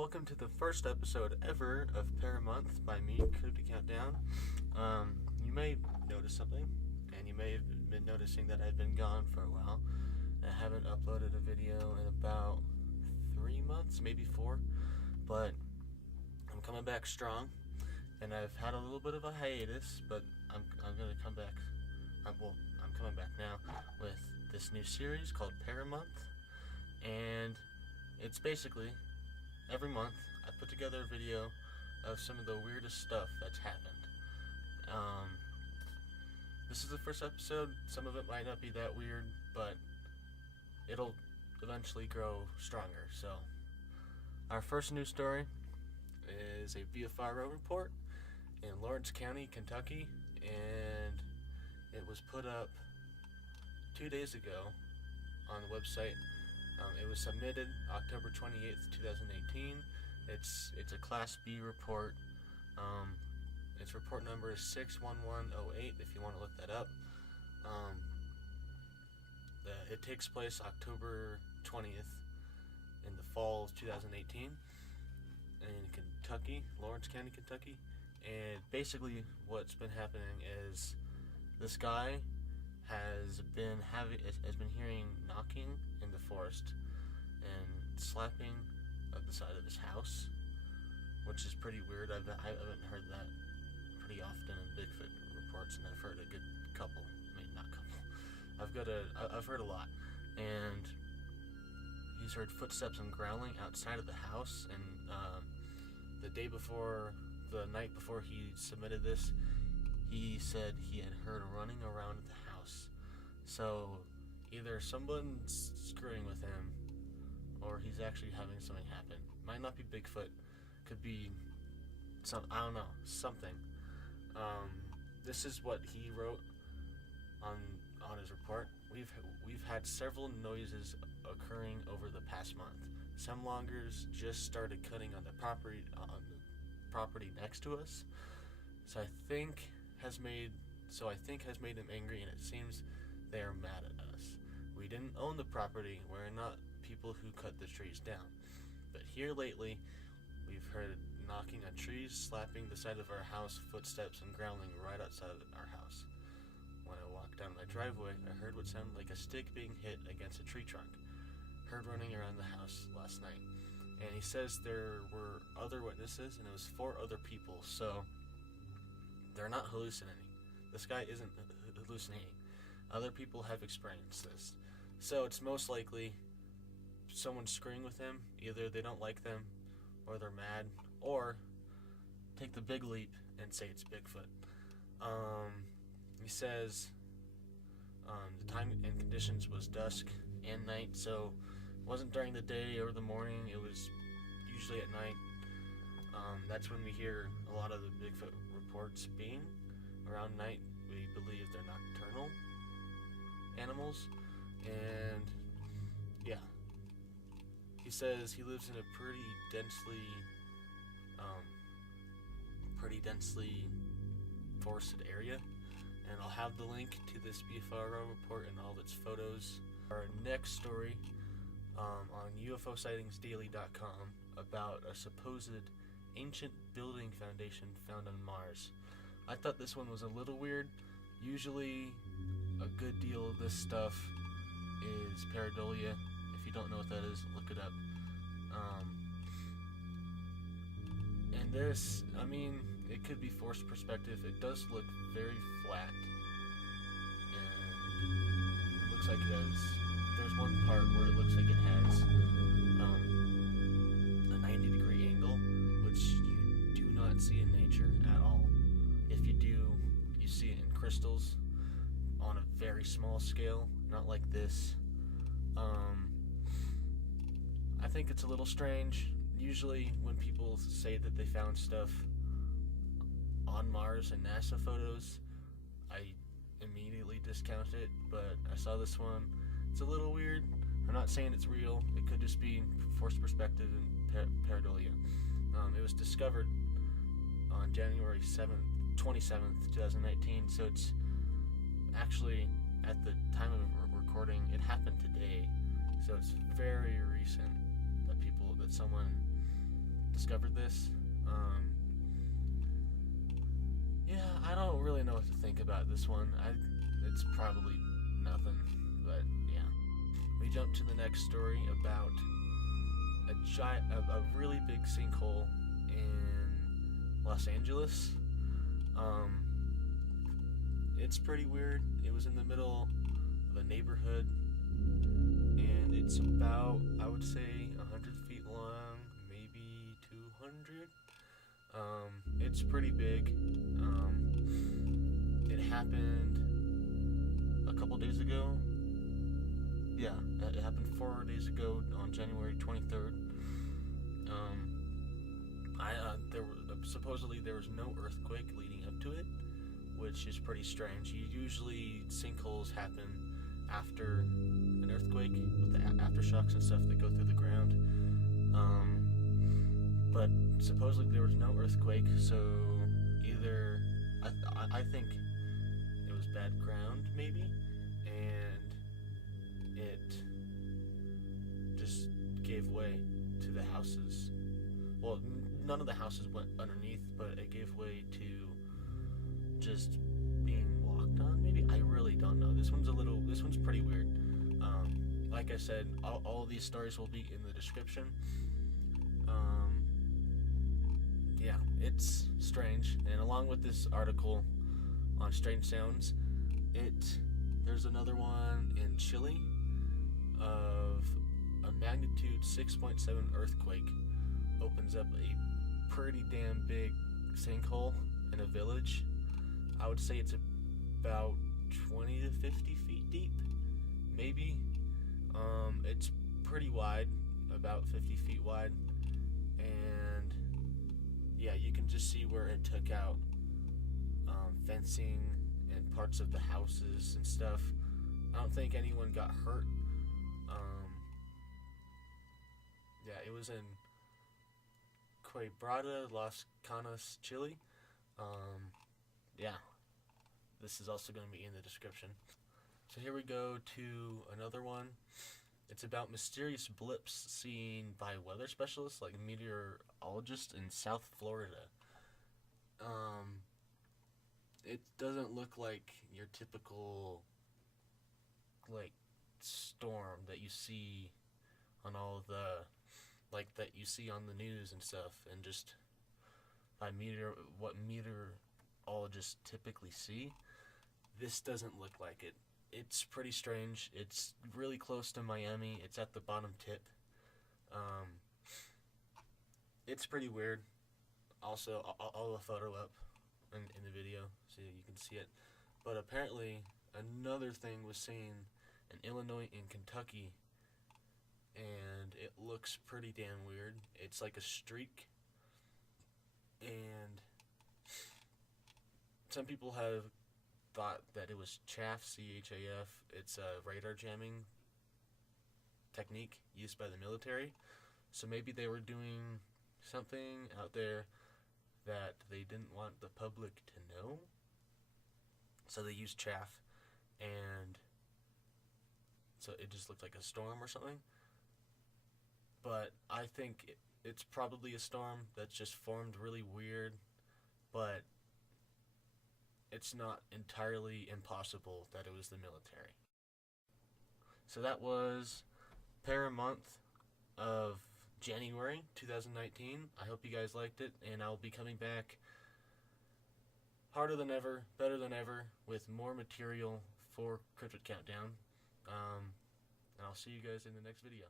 welcome to the first episode ever of Paramonth by me, Cryptid Countdown. You may notice something, and you may have been noticing that I've been gone for a while. I haven't uploaded a video in about 3 months, maybe 4, but I'm coming back strong, and I've had a little bit of a hiatus, but I'm gonna come back. I'm coming back now with this new series called Paramonth, and it's basically every month I put together a video of some of the weirdest stuff that's happened. This is the first episode. Some of it might not be that weird, but it'll eventually grow stronger. So our first news story is a BFRO report in Lawrence County, Kentucky, and it was put up 2 days ago on the website. It was submitted October 28th, 2018. It's a Class B report. Its report number is 61108 if you want to look that up. It takes place October 20th in the fall of 2018 in Kentucky, Lawrence County, Kentucky. And basically what's been happening is this guy has been hearing knocking in the forest and slapping at the side of his house, which is pretty weird. I haven't heard that pretty often in Bigfoot reports, and I've heard a good couple. I mean, not couple. I've heard a lot, and he's heard footsteps and growling outside of the house. And the night before he submitted this, he said he had heard running around the house. So either someone's screwing with him, or he's actually having something happen. Might not be Bigfoot, could be something. This is what he wrote on his report. We've had several noises occurring over the past month. Some loggers just started cutting on the property next to us. So I think has made him angry, and it seems they are mad at us. We didn't own the property. We're not people who cut the trees down. But here lately, we've heard knocking on trees, slapping the side of our house, footsteps, and growling right outside of our house. When I walked down my driveway, I heard what sounded like a stick being hit against a tree trunk. Heard running around the house last night. And he says there were other witnesses, and it was 4 other people, so they're not hallucinating. This guy isn't hallucinating. Other people have experienced this. So it's most likely someone's screwing with him. Either they don't like them, or they're mad, or take the big leap and say it's Bigfoot. He says the time and conditions was dusk and night, so it wasn't during the day or the morning. It was usually at night. That's when we hear a lot of the Bigfoot reports being around night. We believe they're nocturnal animals, and yeah. He says he lives in a pretty densely forested area, and I'll have the link to this BFRO report and all its photos. Our next story on UFOSightsDaily.com about a supposed ancient building foundation found on Mars. I thought this one was a little weird. Usually a good deal of this stuff is pareidolia. If you don't know what that is, look it up. And this, it could be forced perspective. It does look very flat, and it looks like it has. There's one part where it looks like it has a 90-degree angle, which you do not see in nature at all. If you do, you see it in crystals on a very small scale, not like this. I think it's a little strange. Usually when people say that they found stuff on Mars in NASA photos, I immediately discount it, but I saw this one. It's a little weird. I'm not saying it's real. It could just be forced perspective and pareidolia. It was discovered on January 27th, 2019, so it's actually, at the time of recording, it happened today, so it's very recent that someone discovered this. Yeah, I don't really know what to think about this one. It's probably nothing, but yeah. We jump to the next story about a really big sinkhole in Los Angeles. It's pretty weird. It was in the middle of a neighborhood, and it's about, I would say, 100 feet long, maybe 200. It's pretty big. It happened a couple days ago. Yeah, it happened 4 days ago on January 23rd. Supposedly there was no earthquake leading up to it, which is pretty strange. Usually sinkholes happen after an earthquake with the aftershocks and stuff that go through the ground. But supposedly there was no earthquake, so either I think it was bad ground maybe, and it just gave way to the houses. Well, none of the houses went underneath, but it gave way to just being walked on, maybe? I really don't know. This one's pretty weird. Like I said, all of these stories will be in the description. Yeah, it's strange. And along with this article on strange sounds, there's another one in Chile of a magnitude 6.7 earthquake opens up a pretty damn big sinkhole in a village. I would say it's about 20 to 50 feet deep, maybe. It's pretty wide, about 50 feet wide, and yeah, you can just see where it took out fencing and parts of the houses and stuff. I don't think anyone got hurt. Yeah, it was in Quebrada, Las Canas, Chile. Yeah, this is also going to be in the description. So here we go to another one. It's about mysterious blips seen by weather specialists, like meteorologists in South Florida. It doesn't look like your typical like storm that you see on all the that you see on the news and stuff, and just by what meteorologists typically see. This doesn't look like it. It's pretty strange. It's really close to Miami. It's at the bottom tip. It's pretty weird. Also, I'll have a photo up in the video so you can see it. But apparently, another thing was seen in Illinois and Kentucky, and it looks pretty damn weird. It's like a streak, and some people have thought that it was chaff, C-H-A-F. It's a radar jamming technique used by the military. So maybe they were doing something out there that they didn't want the public to know. So they used chaff, and so it just looked like a storm or something. But I think it's probably a storm that's just formed really weird, but it's not entirely impossible that it was the military. So that was Paramonth of January 2019. I hope you guys liked it, and I'll be coming back harder than ever, better than ever, with more material for Cryptid Countdown. And I'll see you guys in the next video.